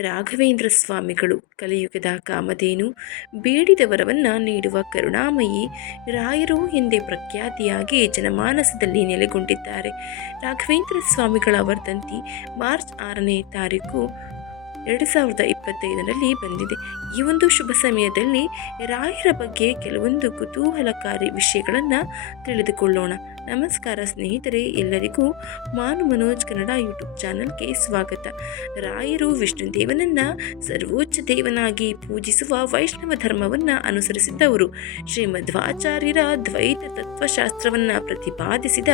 ರಾಘವೇಂದ್ರ ಸ್ವಾಮಿಗಳು ಕಲಿಯುಗದ ಕಾಮಧೇನು ಬೇಡಿದ ವರವನ್ನು ನೀಡುವ ಕರುಣಾಮಯಿ ರಾಯರು ಎಂದೇ ಪ್ರಖ್ಯಾತಿಯಾಗಿ ಜನಮಾನಸದಲ್ಲಿ ನೆಲೆಗೊಂಡಿದ್ದಾರೆ. ರಾಘವೇಂದ್ರ ಸ್ವಾಮಿಗಳ ವರ್ಧಂತಿ ಮಾರ್ಚ್ ಆರನೇ ತಾರೀಕು ಎರಡು ಸಾವಿರದ ಇಪ್ಪತ್ತೈದರಲ್ಲಿ ಬಂದಿದೆ. ಈ ಒಂದು ಶುಭ ಸಮಯದಲ್ಲಿ ರಾಯರ ಬಗ್ಗೆ ಕೆಲವೊಂದು ಕುತೂಹಲಕಾರಿ ವಿಷಯಗಳನ್ನು ತಿಳಿದುಕೊಳ್ಳೋಣ. ನಮಸ್ಕಾರ ಸ್ನೇಹಿತರೆ, ಎಲ್ಲರಿಗೂ ಮಾನು ಮನೋಜ್ ಕನ್ನಡ ಯೂಟ್ಯೂಬ್ ಚಾನಲ್ಗೆ ಸ್ವಾಗತ. ರಾಯರು ವಿಷ್ಣುದೇವನನ್ನು ಸರ್ವೋಚ್ಚ ದೇವನಾಗಿ ಪೂಜಿಸುವ ವೈಷ್ಣವ ಧರ್ಮವನ್ನು ಅನುಸರಿಸಿದ್ದವರು. ಶ್ರೀಮಧ್ವಾಚಾರ್ಯರ ದ್ವೈತ ತತ್ವಶಾಸ್ತ್ರವನ್ನು ಪ್ರತಿಪಾದಿಸಿದ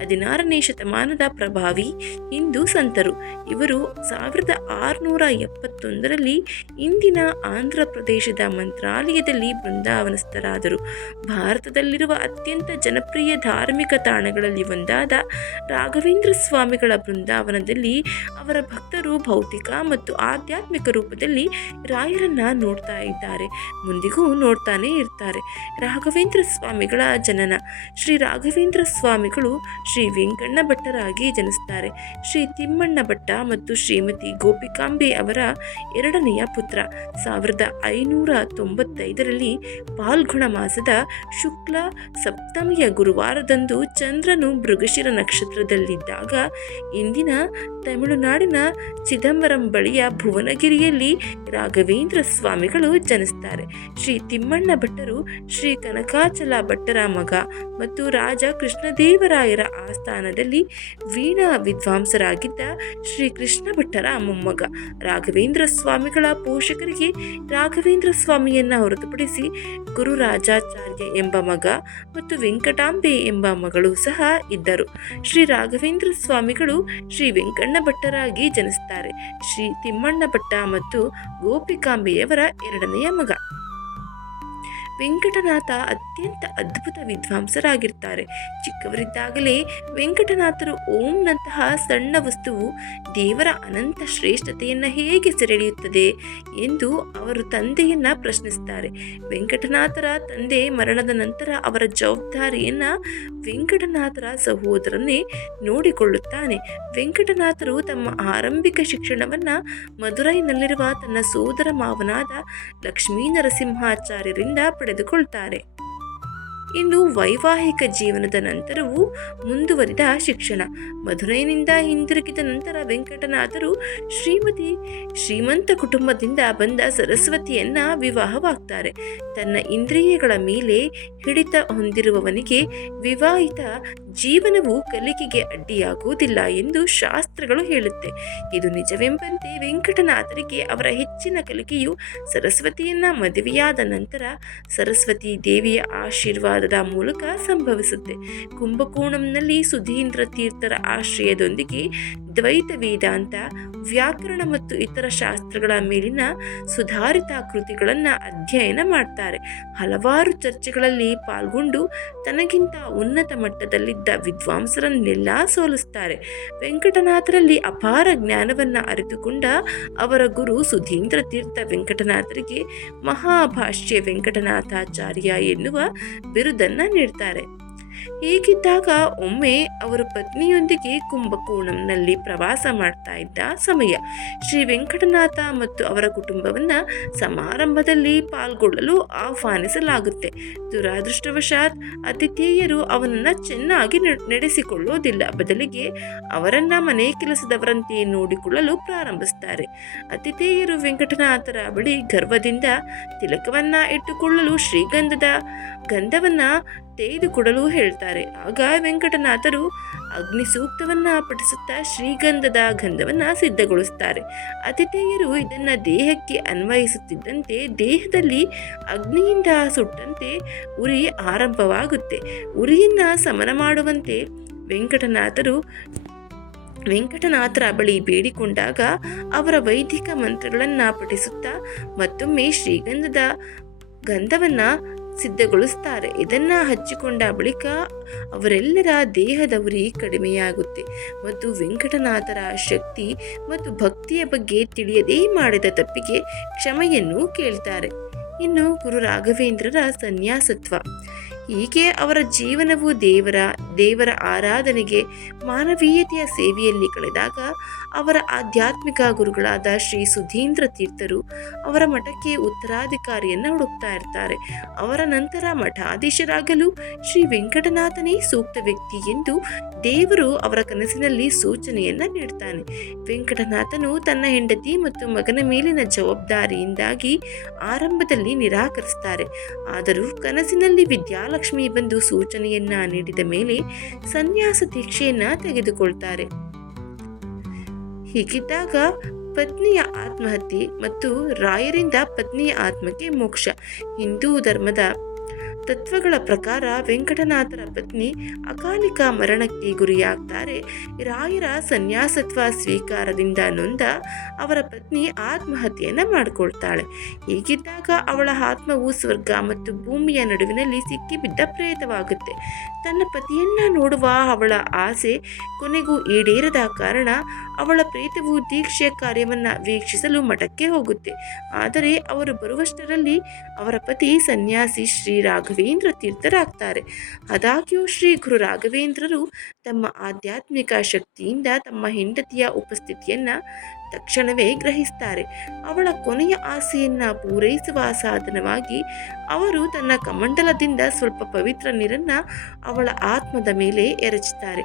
ಹದಿನಾರನೇ ಶತಮಾನದ ಪ್ರಭಾವಿ ಹಿಂದೂ ಸಂತರು. ಇವರು ಸಾವಿರದ ಆರುನೂರ ಎಪ್ಪತ್ತೊಂದರಲ್ಲಿ ಇಂದಿನ ಆಂಧ್ರ ಪ್ರದೇಶದ ಮಂತ್ರಾಲಯದಲ್ಲಿ ಬೃಂದಾವನಸ್ಥರಾದರು. ಭಾರತದಲ್ಲಿರುವ ಅತ್ಯಂತ ಜನಪ್ರಿಯ ಧಾರ್ಮಿಕ ತಾಣಗಳಲ್ಲಿ ಒಂದಾದ ರಾಘವೇಂದ್ರ ಸ್ವಾಮಿಗಳ ಬೃಂದಾವನದಲ್ಲಿ ಅವರ ಭಕ್ತರು ಭೌತಿಕ ಮತ್ತು ಆಧ್ಯಾತ್ಮಿಕ ರೂಪದಲ್ಲಿ ರಾಯರನ್ನ ನೋಡ್ತಾ ಇದ್ದಾರೆ. ಮುಂದಿಗೂ ನೋಡ್ತಾನೆ ಇರ್ತಾರೆ. ರಾಘವೇಂದ್ರ ಸ್ವಾಮಿಗಳ ಜನನ. ಶ್ರೀ ರಾಘವೇಂದ್ರ ಸ್ವಾಮಿಗಳು ಶ್ರೀ ವೆಂಕಣ್ಣ ಭಟ್ಟರಾಗಿ ಜನಿಸ್ತಾರೆ. ಶ್ರೀ ತಿಮ್ಮಣ್ಣ ಭಟ್ಟ ಮತ್ತು ಶ್ರೀಮತಿ ಗೋಪಿಕಾಂಬೆ ಅವರ ಎರಡನೆಯ ಪುತ್ರ. ಸಾವಿರದ ಐನೂರ ತೊಂಬತ್ತೈದರಲ್ಲಿ ಪಾಲ್ಗುಣ ಮಾಸದ ಶುಕ್ಲ ಸಪ್ತಮಿಯ ಗುರುವಾರದಂದು ಚಂದ್ರನು ಮೃಗಶಿರ ನಕ್ಷತ್ರದಲ್ಲಿದ್ದಾಗ ಇಂದಿನ ತಮಿಳುನಾಡಿನ ಚಿದಂಬರಂ ಬಳಿಯ ಭುವನಗಿರಿಯಲ್ಲಿ ರಾಘವೇಂದ್ರ ಸ್ವಾಮಿಗಳು ಜನಿಸ್ತಾರೆ. ಶ್ರೀ ತಿಮ್ಮಣ್ಣ ಭಟ್ಟರು ಶ್ರೀ ಕನಕಾಚಲ ಭಟ್ಟರ ಮಗ ಮತ್ತು ರಾಜ ಕೃಷ್ಣದೇವರಾಯರ ಆಸ್ಥಾನದಲ್ಲಿ ವೀಣಾ ವಿದ್ವಾಂಸರಾಗಿದ್ದ ಶ್ರೀ ಕೃಷ್ಣ ಭಟ್ಟರ ಮೊಮ್ಮಗ. ರಾಘವೇಂದ್ರ ಸ್ವಾಮಿಗಳ ಪೋಷಕರಿಗೆ ರಾಘವೇಂದ್ರ ಸ್ವಾಮಿಯನ್ನ ಹೊರತುಪಡಿಸಿ ಗುರುರಾಜಾಚಾರ್ಯ ಎಂಬ ಮಗ ಮತ್ತು ವೆಂಕಟಾಂಬೆ ಎಂಬ ಮಗಳು ಸಹ ಇದ್ದರು. ಶ್ರೀ ರಾಘವೇಂದ್ರ ಸ್ವಾಮಿಗಳು ಶ್ರೀ ವೆಂಕಣ್ಣ ಭಟ್ಟರಾಗಿ ಜನಿಸುತ್ತಾರೆ ಶ್ರೀ ತಿಮ್ಮಣ್ಣ ಭಟ್ಟ ಮತ್ತು ಗೋಪಿಕಾಂಬೆಯವರ ಎರಡನೆಯ ಮಗ. ವೆಂಕಟನಾಥ ಅತ್ಯಂತ ಅದ್ಭುತ ವಿದ್ವಾಂಸರಾಗಿರ್ತಾರೆ. ಚಿಕ್ಕವರಿದ್ದಾಗಲೇ ವೆಂಕಟನಾಥರು ಓಂನಂತಹ ಸಣ್ಣ ವಸ್ತುವು ದೇವರ ಅನಂತ ಶ್ರೇಷ್ಠತೆಯನ್ನು ಹೇಗೆ ಸೆರೆಹಿಡಿಯುತ್ತದೆ ಎಂದು ಅವರು ತಂದೆಯನ್ನು ಪ್ರಶ್ನಿಸ್ತಾರೆ. ವೆಂಕಟನಾಥರ ತಂದೆ ಮರಣದ ನಂತರ ಅವರ ಜವಾಬ್ದಾರಿಯನ್ನು ವೆಂಕಟನಾಥರ ಸಹೋದರನೇ ನೋಡಿಕೊಳ್ಳುತ್ತಾನೆ. ವೆಂಕಟನಾಥರು ತಮ್ಮ ಆರಂಭಿಕ ಶಿಕ್ಷಣವನ್ನು ಮಧುರೈನಲ್ಲಿರುವ ತನ್ನ ಸೋದರ ಮಾವನಾದ ಲಕ್ಷ್ಮೀ ನರಸಿಂಹಾಚಾರ್ಯರಿಂದ ಪಡೆದುಕೊಳ್ತಾರೆ. ಇನ್ನು ವೈವಾಹಿಕ ಜೀವನದ ನಂತರವೂ ಮುಂದುವರಿದ ಶಿಕ್ಷಣ. ಮಧುರೈನಿಂದ ಹಿಂದಿರುಗಿದ ನಂತರ ವೆಂಕಟನಾಥರು ಶ್ರೀಮತಿ, ಶ್ರೀಮಂತ ಕುಟುಂಬದಿಂದ ಬಂದ ಸರಸ್ವತಿಯನ್ನ ವಿವಾಹವಾಗ್ತಾರೆ. ತನ್ನ ಇಂದ್ರಿಯಗಳ ಮೇಲೆ ಹಿಡಿತ ಹೊಂದಿರುವವನಿಗೆ ವಿವಾಹಿತ ಜೀವನವು ಕಲಿಕೆಗೆ ಅಡ್ಡಿಯಾಗುವುದಿಲ್ಲ ಎಂದು ಶಾಸ್ತ್ರಗಳು ಹೇಳುತ್ತೆ. ಇದು ನಿಜವೆಂಬಂತೆ ವೆಂಕಟನಾಥರಿಗೆ ಅವರ ಹೆಚ್ಚಿನ ಕಲಿಕೆಯು ಸರಸ್ವತಿಯನ್ನ ಮದುವೆಯಾದ ನಂತರ ಸರಸ್ವತಿ ದೇವಿಯ ಆಶೀರ್ವಾದದ ಮೂಲಕ ಸಂಭವಿಸುತ್ತೆ. ಕುಂಭಕೋಣಂನಲ್ಲಿ ಸುಧೀಂದ್ರ ತೀರ್ಥರ ಆಶ್ರಯದೊಂದಿಗೆ ದ್ವೈತ ವೇದಾಂತ ವ್ಯಾಕರಣ ಮತ್ತು ಇತರ ಶಾಸ್ತ್ರಗಳ ಮೇಲಿನ ಸುಧಾರಿತ ಕೃತಿಗಳನ್ನು ಅಧ್ಯಯನ ಮಾಡ್ತಾರೆ. ಹಲವಾರು ಚರ್ಚೆಗಳಲ್ಲಿ ಪಾಲ್ಗೊಂಡು ತನಗಿಂತ ಉನ್ನತ ಮಟ್ಟದಲ್ಲಿದ್ದ ವಿದ್ವಾಂಸರನ್ನೆಲ್ಲ ಸೋಲಿಸ್ತಾರೆ. ವೆಂಕಟನಾಥರಲ್ಲಿ ಅಪಾರ ಜ್ಞಾನವನ್ನು ಅರಿತುಕೊಂಡ ಅವರ ಗುರು ಸುಧೀಂದ್ರ ತೀರ್ಥ ವೆಂಕಟನಾಥರಿಗೆ ಮಹಾಭಾಷ್ಯ ವೆಂಕಟನಾಥಾಚಾರ್ಯ ಎನ್ನುವ ಬಿರುದನ್ನು ನೀಡ್ತಾರೆ. ಹೀಗಿದ್ದಾಗ ಒಮ್ಮೆ ಅವರ ಪತ್ನಿಯೊಂದಿಗೆ ಕುಂಭಕೋಣಂನಲ್ಲಿ ಪ್ರವಾಸ ಮಾಡ್ತಾ ಇದ್ದ ಸಮಯ. ಶ್ರೀ ವೆಂಕಟನಾಥ ಮತ್ತು ಅವರ ಕುಟುಂಬವನ್ನು ಸಮಾರಂಭದಲ್ಲಿ ಪಾಲ್ಗೊಳ್ಳಲು ಆಹ್ವಾನಿಸಲಾಗುತ್ತೆ. ದುರಾದೃಷ್ಟವಶಾತ್ ಅತಿಥೇಯರು ಅವನನ್ನು ಚೆನ್ನಾಗಿ ನಡೆಸಿಕೊಳ್ಳೋದಿಲ್ಲ. ಬದಲಿಗೆ ಅವರನ್ನ ಮನೆ ಕೆಲಸದವರಂತೆ ನೋಡಿಕೊಳ್ಳಲು ಪ್ರಾರಂಭಿಸ್ತಾರೆ. ಅತಿಥೇಯರು ವೆಂಕಟನಾಥರ ಬಳಿ ಗರ್ವದಿಂದ ತಿಲಕವನ್ನ ಇಟ್ಟುಕೊಳ್ಳಲು ಶ್ರೀಗಂಧದ ಗಂಧವನ್ನ ತೆಗೆದುಕೊಡಲು ಹೇಳ್ತಾರೆ. ಆಗ ವೆಂಕಟನಾಥರು ಅಗ್ನಿ ಸೂಕ್ತವನ್ನ ಪಠಿಸುತ್ತಾ ಶ್ರೀಗಂಧದ ಗಂಧವನ್ನ ಸಿದ್ಧಗೊಳಿಸುತ್ತಾರೆ ಅತಿಥೇಯರು ಇದನ್ನ ದೇಹಕ್ಕೆ ಅನ್ವಯಿಸುತ್ತಿದ್ದಂತೆ ದೇಹದಲ್ಲಿ ಅಗ್ನಿಯಿಂದ ಸುಟ್ಟಂತೆ ಉರಿ ಆರಂಭವಾಗುತ್ತೆ. ಉರಿಯನ್ನ ಸಮನ ಮಾಡುವಂತೆ ವೆಂಕಟನಾಥರು ವೆಂಕಟನಾಥರ ಬಳಿ ಬೇಡಿಕೊಂಡಾಗ ಅವರ ವೈದಿಕ ಮಂತ್ರಗಳನ್ನು ಪಠಿಸುತ್ತಾ ಮತ್ತೊಮ್ಮೆ ಶ್ರೀಗಂಧದ ಗಂಧವನ್ನು ಸಿದ್ಧಗೊಳಿಸ್ತಾರೆ. ಇದನ್ನ ಹಚ್ಚಿಕೊಂಡ ಬಳಿಕ ಅವರೆಲ್ಲರ ದೇಹದ ಉರಿ ಕಡಿಮೆಯಾಗುತ್ತೆ ಮತ್ತು ವೆಂಕಟನಾಥರ ಶಕ್ತಿ ಮತ್ತು ಭಕ್ತಿಯ ಬಗ್ಗೆ ತಿಳಿಯದೇ ಮಾಡಿದ ತಪ್ಪಿಗೆ ಕ್ಷಮೆಯನ್ನು ಕೇಳ್ತಾರೆ. ಇನ್ನು ಗುರು ರಾಘವೇಂದ್ರರ ಸನ್ಯಾಸತ್ವ. ಹೀಗೆ ಅವರ ಜೀವನವು ದೇವರ ದೇವರ ಆರಾಧನೆಗೆ ಮಾನವೀಯತೆಯ ಸೇವೆಯಲ್ಲಿ ಕಳೆದಾಗ ಅವರ ಆಧ್ಯಾತ್ಮಿಕ ಗುರುಗಳಾದ ಶ್ರೀ ಸುಧೀಂದ್ರ ತೀರ್ಥರು ಅವರ ಮಠಕ್ಕೆ ಉತ್ತರಾಧಿಕಾರಿಯನ್ನು ಹುಡುಕ್ತಾ ಇರ್ತಾರೆ. ಅವರ ನಂತರ ಮಠಾಧೀಶರಾಗಲು ಶ್ರೀ ವೆಂಕಟನಾಥನೇ ಸೂಕ್ತ ವ್ಯಕ್ತಿ ಎಂದು ದೇವರು ಅವರ ಕನಸಿನಲ್ಲಿ ಸೂಚನೆಯನ್ನ ನೀಡ್ತಾನೆ. ವೆಂಕಟನಾಥನು ತನ್ನ ಹೆಂಡತಿ ಮತ್ತು ಮಗನ ಮೇಲಿನ ಜವಾಬ್ದಾರಿಯಿಂದಾಗಿ ಆರಂಭದಲ್ಲಿ ನಿರಾಕರಿಸ್ತಾರೆ. ಆದರೂ ಕನಸಿನಲ್ಲಿ ವಿದ್ಯಾಲಕ್ಷ್ಮಿ ಬಂದು ಸೂಚನೆಯನ್ನ ನೀಡಿದ ಮೇಲೆ ಸನ್ಯಾಸ ದೀಕ್ಷೆಯನ್ನ ತೆಗೆದುಕೊಳ್ತಾರೆ. ಹೀಗಿದ್ದಾಗ ಪತ್ನಿಯ ಆತ್ಮಹತ್ಯೆ ಮತ್ತು ರಾಯರಿಂದ ಪತ್ನಿಯ ಆತ್ಮಕ್ಕೆ ಮೋಕ್ಷ. ಹಿಂದೂ ಧರ್ಮದ ತತ್ವಗಳ ಪ್ರಕಾರ ವೆಂಕಟನಾಥರ ಪತ್ನಿ ಅಕಾಲಿಕ ಮರಣಕ್ಕೆ ಗುರಿಯಾಗ್ತಾರೆ. ರಾಯರ ಸನ್ಯಾಸತ್ವ ಸ್ವೀಕಾರದಿಂದ ನೊಂದ ಅವರ ಪತ್ನಿ ಆತ್ಮಹತ್ಯೆಯನ್ನು ಮಾಡಿಕೊಳ್ತಾಳೆ. ಹೀಗಿದ್ದಾಗ ಅವಳ ಆತ್ಮವು ಸ್ವರ್ಗ ಮತ್ತು ಭೂಮಿಯ ನಡುವಿನಲ್ಲಿ ಸಿಕ್ಕಿಬಿದ್ದ ಪ್ರೇತವಾಗುತ್ತೆ. ತನ್ನ ಪತಿಯನ್ನ ನೋಡುವ ಅವಳ ಆಸೆ ಕೊನೆಗೂ ಈಡೇರದ ಕಾರಣ ಅವಳ ಪ್ರೀತಿವು ದೀಕ್ಷೆಯ ಕಾರ್ಯವನ್ನು ವೀಕ್ಷಿಸಲು ಮಠಕ್ಕೆ ಹೋಗುತ್ತೆ. ಆದರೆ ಅವರು ಬರುವಷ್ಟರಲ್ಲಿ ಅವರ ಪತಿ ಸನ್ಯಾಸಿ ಶ್ರೀ ರಾಘವೇಂದ್ರ ತೀರ್ಥರಾಗ್ತಾರೆ. ಆದಾಗ್ಯೂ ಶ್ರೀ ಗುರು ರಾಘವೇಂದ್ರರು ತಮ್ಮ ಆಧ್ಯಾತ್ಮಿಕ ಶಕ್ತಿಯಿಂದ ತಮ್ಮ ಹೆಂಡತಿಯ ಉಪಸ್ಥಿತಿಯನ್ನ ತಕ್ಷಣವೇ ಗ್ರಹಿಸ್ತಾರೆ. ಅವಳ ಕೊನೆಯ ಆಸೆಯನ್ನ ಪೂರೈಸುವ ಸಾಧನವಾಗಿ ಅವರು ತನ್ನ ಕಮಂಡಲದಿಂದ ಸ್ವಲ್ಪ ಪವಿತ್ರ ನೀರನ್ನ ಅವಳ ಆತ್ಮದ ಮೇಲೆ ಎರಚುತ್ತಾರೆ.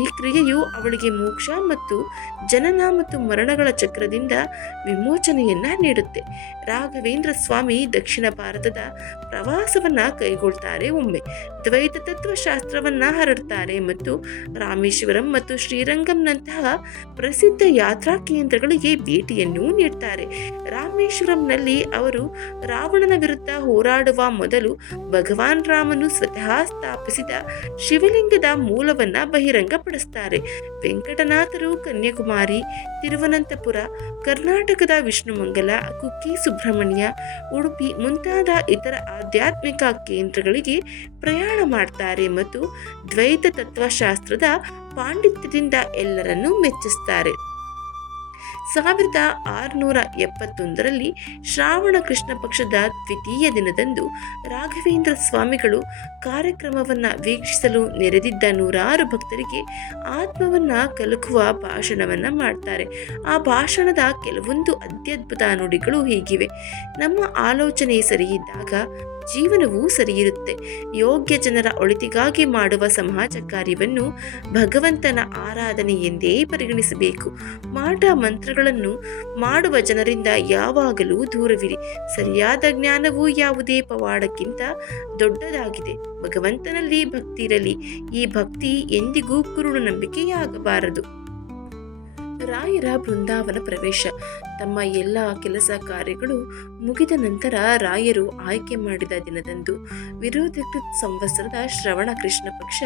ಈ ಕ್ರಿಯೆಯು ಅವಳಿಗೆ ಮೋಕ್ಷ ಮತ್ತು ಜನನ ಮತ್ತು ಮರಣಗಳ ಚಕ್ರದಿಂದ ವಿಮೋಚನೆಯನ್ನ ನೀಡುತ್ತೆ. ರಾಘವೇಂದ್ರ ಸ್ವಾಮಿ ದಕ್ಷಿಣ ಭಾರತದ ಪ್ರವಾಸವನ್ನ ಕೈಗೊಳ್ತಾರೆ ಒಮ್ಮೆ. ದ್ವೈತ ತತ್ವಶಾಸ್ತ್ರವನ್ನ ಹರಡ್ತಾರೆ ಮತ್ತು ರಾಮೇಶ್ವರಂ ಮತ್ತು ಶ್ರೀರಂಗಂನಂತಹ ಪ್ರಸಿದ್ಧ ಯಾತ್ರಾ ಕೇಂದ್ರಗಳಿಗೆ ಭೇಟಿಯನ್ನು ನೀಡ್ತಾರೆ. ರಾಮೇಶ್ವರಂನಲ್ಲಿ ಅವರು ರಾವಣನ ವಿರುದ್ಧ ಹೋರಾಡುವ ಮೊದಲು ಭಗವಾನ್ ರಾಮನು ಸ್ವತಃ ಸ್ಥಾಪಿಸಿದ ಶಿವಲಿಂಗದ ಮೂಲವನ್ನ ಬಹಿರಂಗಪಡಿಸ್ತಾರೆ. ವೆಂಕಟನಾಥರು, ಕನ್ಯಾಕುಮಾರಿ, ತಿರುವನಂತಪುರ, ಕರ್ನಾಟಕದ ವಿಷ್ಣುಮಂಗಲ, ಕುಕ್ಕಿ ಸುಬ್ರಹ್ಮಣ್ಯ, ಉಡುಪಿ ಮುಂತಾದ ಇತರ ಆಧ್ಯಾತ್ಮಿಕ ಕೇಂದ್ರಗಳಿಗೆ ಪ್ರಯಾಣ ಮಾಡ್ತಾರೆ ಮತ್ತು ದ್ವೈತ ತತ್ವಶಾಸ್ತ್ರದ ಪಾಂಡಿತ್ಯದಿಂದ ಎಲ್ಲರನ್ನೂ ಮೆಚ್ಚಿಸ್ತಾರೆ. ಸಾವಿರದ ಆರುನೂರ ಎಪ್ಪತ್ತೊಂದರಲ್ಲಿ ಶ್ರಾವಣ ಕೃಷ್ಣ ಪಕ್ಷದ ದ್ವಿತೀಯ ದಿನದಂದು ರಾಘವೇಂದ್ರ ಸ್ವಾಮಿಗಳು ಕಾರ್ಯಕ್ರಮವನ್ನು ವೀಕ್ಷಿಸಲು ನೆರೆದಿದ್ದ ನೂರಾರು ಭಕ್ತರಿಗೆ ಆತ್ಮವನ್ನು ಕಲಕುವ ಭಾಷಣವನ್ನು ಮಾಡ್ತಾರೆ. ಆ ಭಾಷಣದ ಕೆಲವೊಂದು ಅತ್ಯದ್ಭುತ ನುಡಿಗಳು ಹೀಗಿವೆ. ನಮ್ಮ ಆಲೋಚನೆ ಸರಿಯಿದ್ದಾಗ ಜೀವನವೂ ಸರಿಯಿರುತ್ತೆ. ಯೋಗ್ಯ ಜನರ ಒಳಿತಿಗಾಗಿ ಮಾಡುವ ಸಮಾಜ ಕಾರ್ಯವನ್ನು ಭಗವಂತನ ಆರಾಧನೆ ಎಂದೇ ಪರಿಗಣಿಸಬೇಕು. ಮಾಟ ಮಂತ್ರಗಳನ್ನು ಮಾಡುವ ಜನರಿಂದ ಯಾವಾಗಲೂ ದೂರವಿರಿ. ಸರಿಯಾದ ಜ್ಞಾನವು ಯಾವುದೇ ಪವಾಡಕ್ಕಿಂತ ದೊಡ್ಡದಾಗಿದೆ. ಭಗವಂತನಲ್ಲಿ ಭಕ್ತಿ ಇರಲಿ. ಈ ಭಕ್ತಿ ಎಂದಿಗೂ ಕುರುಡು ನಂಬಿಕೆಯಾಗಬಾರದು. ರಾಯರ ಬೃಂದಾವನ ಪ್ರವೇಶ. ತಮ್ಮ ಎಲ್ಲ ಕೆಲಸ ಕಾರ್ಯಗಳು ಮುಗಿದ ನಂತರ ರಾಯರು ಆಯ್ಕೆ ಮಾಡಿದ ದಿನದಂದು ವಿರೋಧಕೃತ್ ಸಂವತ್ಸರದ ಶ್ರವಣ ಕೃಷ್ಣ ಪಕ್ಷ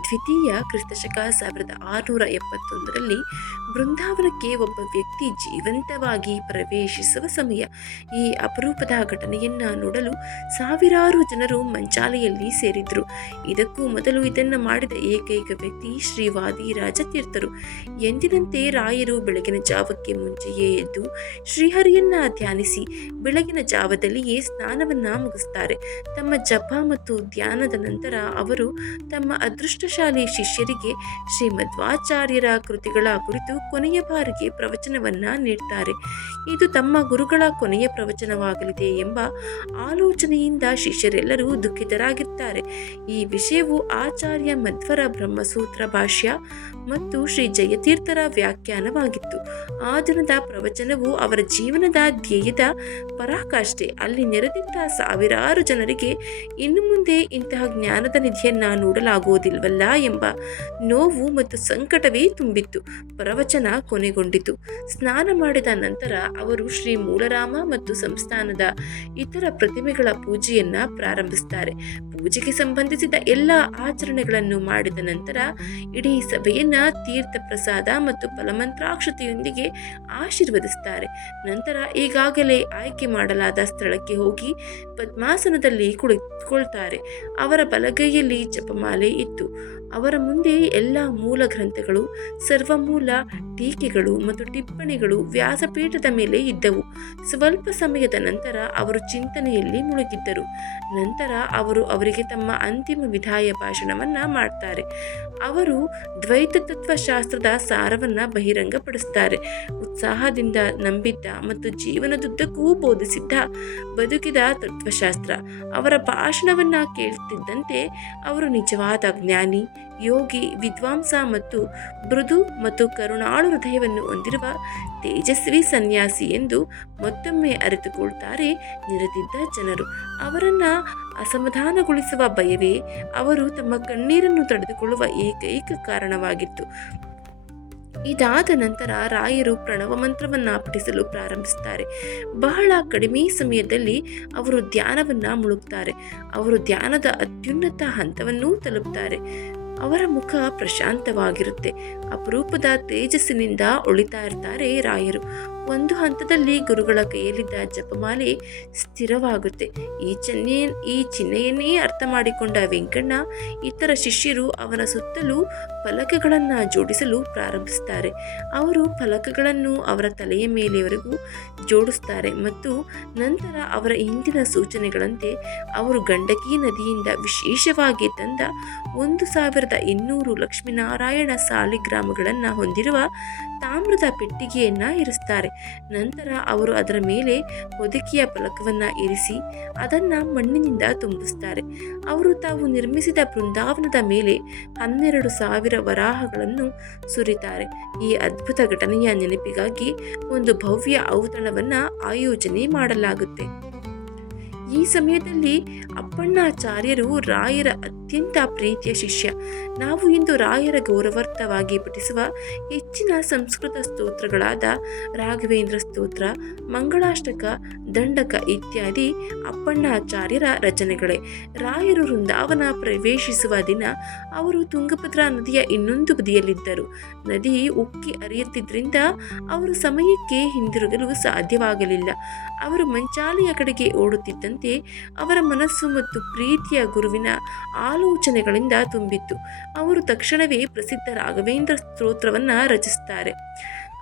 ದ್ವಿತೀಯ ಕ್ರಿಸ್ತಶಕ ಸಾವಿರದ ಆರುನೂರ ಎಪ್ಪತ್ತೊಂದರಲ್ಲಿ ಬೃಂದಾವನಕ್ಕೆ ಒಬ್ಬ ವ್ಯಕ್ತಿ ಜೀವಂತವಾಗಿ ಪ್ರವೇಶಿಸುವ ಸಮಯ ಈ ಅಪರೂಪದ ಘಟನೆಯನ್ನು ನೋಡಲು ಸಾವಿರಾರು ಜನರು ಮಂಚಾಲೆಯಲ್ಲಿ ಸೇರಿದ್ರು. ಇದಕ್ಕೂ ಮೊದಲು ಇದನ್ನು ಮಾಡಿದ ಏಕೈಕ ವ್ಯಕ್ತಿ ಶ್ರೀವಾದಿ ರಾಜತೀರ್ಥರು ಎಂದಿನಂತೆ ರಾಯರು ಬೆಳಗಿನ ಜಾವಕ್ಕೆ ಮುಂಚೆಯೇ ಎದ್ದು ಶ್ರೀಹರಿಯನ್ನ ಧ್ಯಾನಿಸಿ ಬೆಳಗಿನ ಜಾವದಲ್ಲಿಯೇ ಸ್ನಾನವನ್ನ ಮುಗಿಸ್ತಾರೆ. ತಮ್ಮ ಜಪ ಮತ್ತು ಧ್ಯಾನದ ನಂತರ ಅವರು ತಮ್ಮ ಅದೃಷ್ಟಶಾಲಿ ಶಿಷ್ಯರಿಗೆ ಶ್ರೀಮಧ್ವಾಚಾರ್ಯರ ಕೃತಿಗಳ ಕುರಿತು ಕೊನೆಯ ಬಾರಿಗೆ ಪ್ರವಚನವನ್ನ ನೀಡ್ತಾರೆ. ಇದು ತಮ್ಮ ಗುರುಗಳ ಕೊನೆಯ ಪ್ರವಚನವಾಗಲಿದೆ ಎಂಬ ಆಲೋಚನೆಯಿಂದ ಶಿಷ್ಯರೆಲ್ಲರೂ ದುಃಖಿತರಾಗಿರ್ತಾರೆ. ಈ ವಿಷಯವು ಆಚಾರ್ಯ ಮಧ್ವರ ಬ್ರಹ್ಮಸೂತ್ರ ಭಾಷ್ಯ ಮತ್ತು ಶ್ರೀ ಜಯತೀರ್ಥರ ವ್ಯಾಖ್ಯಾನವಾಗಿತ್ತು. ಆ ದಿನದ ಪ್ರವಚನವು ಅವರ ಜೀವನದ ಧ್ಯೇಯದ ಪರಾಕಾಷ್ಠೆ. ಅಲ್ಲಿ ನೆರೆದಿದ್ದ ಸಾವಿರಾರು ಜನರಿಗೆ ಇನ್ನು ಮುಂದೆ ಇಂತಹ ಜ್ಞಾನದ ನಿಧಿಯನ್ನು ನೋಡಲಾಗುವುದಿಲ್ವಲ್ಲ ಎಂಬ ನೋವು ಮತ್ತು ಸಂಕಟವೇ ತುಂಬಿತ್ತು. ಪ್ರವಚನ ಕೊನೆಗೊಂಡಿತು. ಸ್ನಾನ ಮಾಡಿದ ನಂತರ ಅವರು ಶ್ರೀ ಮೂಲರಾಮ ಮತ್ತು ಸಂಸ್ಥಾನದ ಇತರ ಪ್ರತಿಮೆಗಳ ಪೂಜೆಯನ್ನ ಪ್ರಾರಂಭಿಸುತ್ತಾರೆ. ಪೂಜೆಗೆ ಸಂಬಂಧಿಸಿದ ಎಲ್ಲ ಆಚರಣೆಗಳನ್ನು ಮಾಡಿದ ನಂತರ ಇಡೀ ಸಭೆಯನ್ನ ತೀರ್ಥ ಪ್ರಸಾದ ಮತ್ತು ಫಲಮಂತ್ರಾಕ್ಷತೆಯೊಂದಿಗೆ ಆಶೀರ್ವದಿಸ್ತಾರೆ ತಿಳಿಸುತ್ತಾರೆ ನಂತರ ಈಗಾಗಲೇ ಆಯ್ಕೆ ಮಾಡಲಾದ ಸ್ಥಳಕ್ಕೆ ಹೋಗಿ ಪದ್ಮಾಸನದಲ್ಲಿ ಕುಳಿತುಕೊಳ್ತಾರೆ. ಅವರ ಬಲಗೈಯಲ್ಲಿ ಜಪಮಾಲೆ ಇತ್ತು. ಅವರ ಮುಂದೆ ಎಲ್ಲ ಮೂಲ ಗ್ರಂಥಗಳು, ಸರ್ವಮೂಲ ಟೀಕೆಗಳು ಮತ್ತು ಟಿಪ್ಪಣಿಗಳು ವ್ಯಾಸಪೀಠದ ಮೇಲೆ ಇದ್ದವು. ಸ್ವಲ್ಪ ಸಮಯದ ನಂತರ ಅವರು ಚಿಂತನೆಯಲ್ಲಿ ಮುಳುಗಿದ್ದರು. ನಂತರ ಅವರು ಅವರಿಗೆ ತಮ್ಮ ಅಂತಿಮ ವಿಧಾಯ ಭಾಷಣವನ್ನ ಮಾಡ್ತಾರೆ. ಅವರು ದ್ವೈತ ತತ್ವಶಾಸ್ತ್ರದ ಸಾರವನ್ನು ಬಹಿರಂಗಪಡಿಸ್ತಾರೆ. ಉತ್ಸಾಹದಿಂದ ನಂಬಿದ್ದ ಮತ್ತು ಜೀವನದುದ್ದಕ್ಕೂ ಬೋಧಿಸಿದ್ದ ಬದುಕಿದ ತತ್ವಶಾಸ್ತ್ರ. ಅವರ ಭಾಷಣವನ್ನ ಕೇಳುತ್ತಿದ್ದಂತೆ ಅವರು ನಿಜವಾದ ಜ್ಞಾನಿ, ಯೋಗಿ, ವಿದ್ವಾಂಸ ಮತ್ತು ಮೃದು ಮತ್ತು ಕರುಣಾಳು ಹೃದಯವನ್ನು ಹೊಂದಿರುವ ತೇಜಸ್ವಿ ಸನ್ಯಾಸಿ ಎಂದು ಮತ್ತೊಮ್ಮೆ ಅರಿತುಕೊಳ್ತಾರೆ ನೆರೆದಿದ್ದ ಜನರು. ಅವರನ್ನ ಅಸಮಾಧಾನಗೊಳಿಸುವ ಭಯವೇ ಅವರು ತಮ್ಮ ಕಣ್ಣೀರನ್ನು ತಡೆದುಕೊಳ್ಳುವ ಏಕೈಕ ಕಾರಣವಾಗಿತ್ತು. ಇದಾದ ನಂತರ ರಾಯರು ಪ್ರಣವ ಮಂತ್ರವನ್ನು ಪಠಿಸಲು ಪ್ರಾರಂಭಿಸುತ್ತಾರೆ. ಬಹಳ ಕಡಿಮೆ ಸಮಯದಲ್ಲಿ ಅವರು ಧ್ಯಾನವನ್ನ ಮುಳುಗ್ತಾರೆ. ಅವರು ಧ್ಯಾನದ ಅತ್ಯುನ್ನತ ಹಂತವನ್ನು ತಲುಪ್ತಾರೆ. ಅವರ ಮುಖ ಪ್ರಶಾಂತವಾಗಿರುತ್ತೆ. ಅಪರೂಪದ ತೇಜಸ್ಸಿನಿಂದ ಉಳಿತಾ ಇರ್ತಾರೆ ರಾಯರು. ಒಂದು ಹಂತದಲ್ಲಿ ಗುರುಗಳ ಕೈಯಲ್ಲಿದ್ದ ಜಪಮಾಲೆ ಸ್ಥಿರವಾಗುತ್ತೆ. ಈ ಚೆನ್ನೆ ಈ ಚಿಹ್ನೆಯನ್ನೇ ಅರ್ಥ ಮಾಡಿಕೊಂಡ ವೆಂಕಣ್ಣ, ಇತರ ಶಿಷ್ಯರು ಅವನ ಸುತ್ತಲೂ ಫಲಕಗಳನ್ನು ಜೋಡಿಸಲು ಪ್ರಾರಂಭಿಸ್ತಾರೆ. ಅವರು ಫಲಕಗಳನ್ನು ಅವರ ತಲೆಯ ಮೇಲೆವರೆಗೂ ಜೋಡಿಸ್ತಾರೆ ಮತ್ತು ನಂತರ ಅವರ ಹಿಂದಿನ ಸೂಚನೆಗಳಂತೆ ಅವರು ಗಂಡಕಿ ನದಿಯಿಂದ ವಿಶೇಷವಾಗಿ ತಂದ ಒಂದು ಸಾವಿರದ ಇನ್ನೂರು ಲಕ್ಷ್ಮೀನಾರಾಯಣ ಸಾಲಿಗ್ರಾಮಗಳನ್ನು ಹೊಂದಿರುವ ತಾಮ್ರದ ಪೆಟ್ಟಿಗೆಯನ್ನ ಇರಿಸ್ತಾರೆ. ನಂತರ ಅವರು ಅದರ ಮೇಲೆ ಹೊದಿಕೆಯ ಫಲಕವನ್ನ ಇರಿಸಿ ಅದನ್ನ ಮಣ್ಣಿನಿಂದ ತುಂಬಿಸ್ತಾರೆ. ಅವರು ತಾವು ನಿರ್ಮಿಸಿದ ಬೃಂದಾವನದ ಮೇಲೆ ಹನ್ನೆರಡು ಸಾವಿರ ವರಾಹಗಳನ್ನು ಸುರಿತಾರೆ. ಈ ಅದ್ಭುತ ಘಟನೆಯ ನೆನಪಿಗಾಗಿ ಒಂದು ಭವ್ಯ ಔತಣವನ್ನು ಆಯೋಜನೆ ಮಾಡಲಾಗುತ್ತೆ. ಈ ಸಮಯದಲ್ಲಿ ಅಪ್ಪಣ್ಣಾಚಾರ್ಯರು ರಾಯರ ಅತ್ಯಂತ ಪ್ರೀತಿಯ ಶಿಷ್ಯ. ನಾವು ಇಂದು ರಾಯರ ಗೌರವಾರ್ಥವಾಗಿ ಪಠಿಸುವ ಹೆಚ್ಚಿನ ಸಂಸ್ಕೃತ ಸ್ತೋತ್ರಗಳಾದ ರಾಘವೇಂದ್ರ ಸ್ತೋತ್ರ, ಮಂಗಳಾಷ್ಟಕ, ದಂಡಕ ಇತ್ಯಾದಿ ಅಪ್ಪಣ್ಣಾಚಾರ್ಯರ ರಚನೆಗಳೇ. ರಾಯರು ವೃಂದಾವನ ಪ್ರವೇಶಿಸುವ ದಿನ ಅವರು ತುಂಗಭದ್ರಾ ನದಿಯ ಇನ್ನೊಂದು ಬದಿಯಲ್ಲಿದ್ದರು. ನದಿ ಉಕ್ಕಿ ಹರಿಯುತ್ತಿದ್ದರಿಂದ ಅವರು ಸಮಯಕ್ಕೆ ಹಿಂದಿರುಗಲು ಸಾಧ್ಯವಾಗಲಿಲ್ಲ. ಅವರು ಮಂಚಾಲೆಯ ಕಡೆಗೆ ಓಡುತ್ತಿದ್ದಂತೆ ಅವರ ಮನಸ್ಸು ಮತ್ತು ಪ್ರೀತಿಯ ಗುರುವಿನ ಆಲೋಚನೆಗಳಿಂದ ತುಂಬಿತ್ತು. ಅವರು ತಕ್ಷಣವೇ ಪ್ರಸಿದ್ಧ ರಾಘವೇಂದ್ರ ಸ್ತೋತ್ರವನ್ನು ರಚಿಸುತ್ತಾರೆ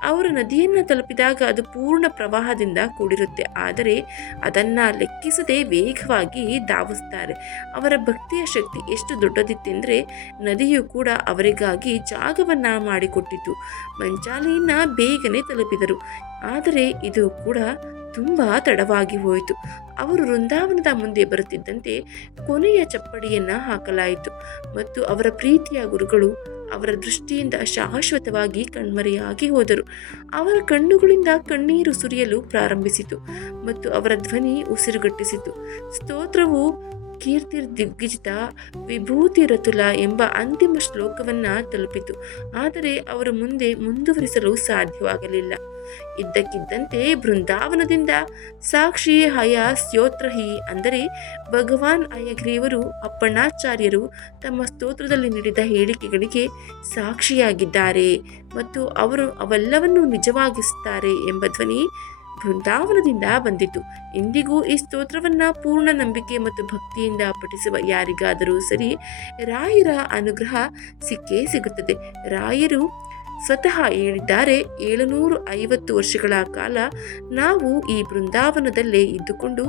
ಅವರು ನದಿಯನ್ನು ತಲುಪಿದಾಗ ಅದು ಪೂರ್ಣ ಪ್ರವಾಹದಿಂದ ಕೂಡಿರುತ್ತೆ. ಆದರೆ ಅದನ್ನು ಲೆಕ್ಕಿಸದೆ ವೇಗವಾಗಿ ಧಾವಿಸ್ತಾರೆ. ಅವರ ಭಕ್ತಿಯ ಶಕ್ತಿ ಎಷ್ಟು ದೊಡ್ಡದಿತ್ತೆಂದರೆ ನದಿಯು ಕೂಡ ಅವರಿಗಾಗಿ ಜಾಗವನ್ನು ಮಾಡಿಕೊಟ್ಟಿತು. ಮಂಚಾಲೆಯನ್ನು ಬೇಗನೆ ತಲುಪಿದರು. ಆದರೆ ಇದು ಕೂಡ ತುಂಬ ತಡವಾಗಿ ಹೋಯಿತು. ಅವರು ವೃಂದಾವನದ ಮುಂದೆ ಬರುತ್ತಿದ್ದಂತೆ ಕೊನೆಯ ಚಪ್ಪಡಿಯನ್ನು ಹಾಕಲಾಯಿತು ಮತ್ತು ಅವರ ಪ್ರೀತಿಯ ಗುರುಗಳು ಅವರ ದೃಷ್ಟಿಯಿಂದ ಶಾಶ್ವತವಾಗಿ ಕಣ್ಮರೆಯಾಗಿ ಹೋದರು. ಅವರ ಕಣ್ಣುಗಳಿಂದ ಕಣ್ಣೀರು ಸುರಿಯಲು ಪ್ರಾರಂಭಿಸಿತು ಮತ್ತು ಅವರ ಧ್ವನಿ ಉಸಿರುಗಟ್ಟಿಸಿತು. ಸ್ತೋತ್ರವು ಕೀರ್ತಿ ದಿಗ್ಗಜಿತ ವಿಭೂತಿ ರತುಲ ಎಂಬ ಅಂತಿಮ ಶ್ಲೋಕವನ್ನು ತಲುಪಿತು. ಆದರೆ ಅವರ ಮುಂದೆ ಮುಂದುವರಿಸಲು ಸಾಧ್ಯವಾಗಲಿಲ್ಲ. ಇದ್ದಕ್ಕಿದ್ದಂತೆ ಬೃಂದಾವನದಿಂದ ಸಾಕ್ಷಿ ಹಯ ಸ್ಯೋತ್ರಹಿ ಅಂದರೆ ಭಗವಾನ್ ಅಯ್ಯಗ್ರೀವರು ಅಪ್ಪಣ್ಣಾಚಾರ್ಯರು ತಮ್ಮ ಸ್ತೋತ್ರದಲ್ಲಿ ನೀಡಿದ ಹೇಳಿಕೆಗಳಿಗೆ ಸಾಕ್ಷಿಯಾಗಿದ್ದಾರೆ ಮತ್ತು ಅವರು ಅವೆಲ್ಲವನ್ನೂ ನಿಜವಾಗಿಸುತ್ತಾರೆ ಎಂಬ ಧ್ವನಿ ಬೃಂದಾವನದಿಂದ ಬಂದಿತು. ಇಂದಿಗೂ ಈ ಸ್ತೋತ್ರವನ್ನು ಪೂರ್ಣ ನಂಬಿಕೆ ಮತ್ತು ಭಕ್ತಿಯಿಂದ ಪಠಿಸುವ ಯಾರಿಗಾದರೂ ಸರಿ ರಾಯರ ಅನುಗ್ರಹ ಸಿಕ್ಕೇ ಸಿಗುತ್ತದೆ. ರಾಯರು ಸ್ವತಃ ಹೇಳಿದ್ದಾರೆ, ಏಳುನೂರು ಐವತ್ತು ವರ್ಷಗಳ ಕಾಲ ನಾವು ಈ ಬೃಂದಾವನದಲ್ಲೇ ಇದ್ದುಕೊಂಡು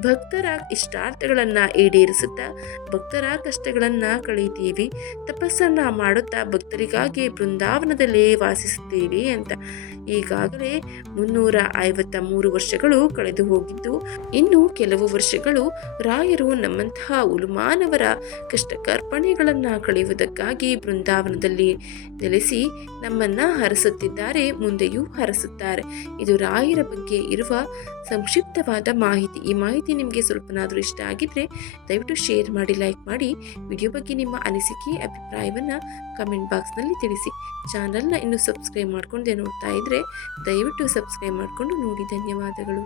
ಭಕ್ತರ ಇಷ್ಟಾರ್ಥಗಳನ್ನು ಈಡೇರಿಸುತ್ತಾ, ಭಕ್ತರ ಕಷ್ಟಗಳನ್ನು ಕಳೀತೀವಿ ತಪಸ್ಸನ್ನು ಮಾಡುತ್ತಾ ಭಕ್ತರಿಗಾಗಿ ಬೃಂದಾವನದಲ್ಲೇ ವಾಸಿಸುತ್ತೇವೆ ಅಂತ ಈಗಾಗಲೇ ಮುನ್ನೂರ ಐವತ್ತ ಮೂರು ವರ್ಷಗಳು ಕಳೆದು ಹೋಗಿದ್ದು, ಇನ್ನು ಕೆಲವು ವರ್ಷಗಳು ರಾಯರು ನಮ್ಮಂತಹ ಉಲುಮಾನವರ ಕಷ್ಟ ಕರ್ಪಣೆಗಳನ್ನು ಕಳೆಯುವುದಕ್ಕಾಗಿ ಬೃಂದಾವನದಲ್ಲಿ ನೆಲೆಸಿ ನಮ್ಮನ್ನ ಹರಸುತ್ತಿದ್ದಾರೆ, ಮುಂದೆಯೂ ಹರಸುತ್ತಾರೆ. ಇದು ರಾಯರ ಬಗ್ಗೆ ಇರುವ ಸಂಕ್ಷಿಪ್ತವಾದ ಮಾಹಿತಿ. ಈ ಮಾಹಿತಿ ನಿಮಗೆ ಸ್ವಲ್ಪನಾದರೂ ಇಷ್ಟ ಆಗಿದ್ರೆ ದಯವಿಟ್ಟು ಶೇರ್ ಮಾಡಿ, ಲೈಕ್ ಮಾಡಿ. ವಿಡಿಯೋ ಬಗ್ಗೆ ನಿಮ್ಮ ಅನಿಸಿಕೆ, ಅಭಿಪ್ರಾಯವನ್ನು ಕಮೆಂಟ್ ಬಾಕ್ಸ್ನಲ್ಲಿ ತಿಳಿಸಿ. ಚಾನಲ್ನ ಇನ್ನು ಸಬ್ಸ್ಕ್ರೈಬ್ ಮಾಡ್ಕೊಂಡೆ ನೋಡ್ತಾ ದಯವಿಟ್ಟು ಸಬ್ಸ್ಕ್ರೈಬ್ ಮಾಡಿಕೊಂಡು ನೋಡಿ. ಧನ್ಯವಾದಗಳು.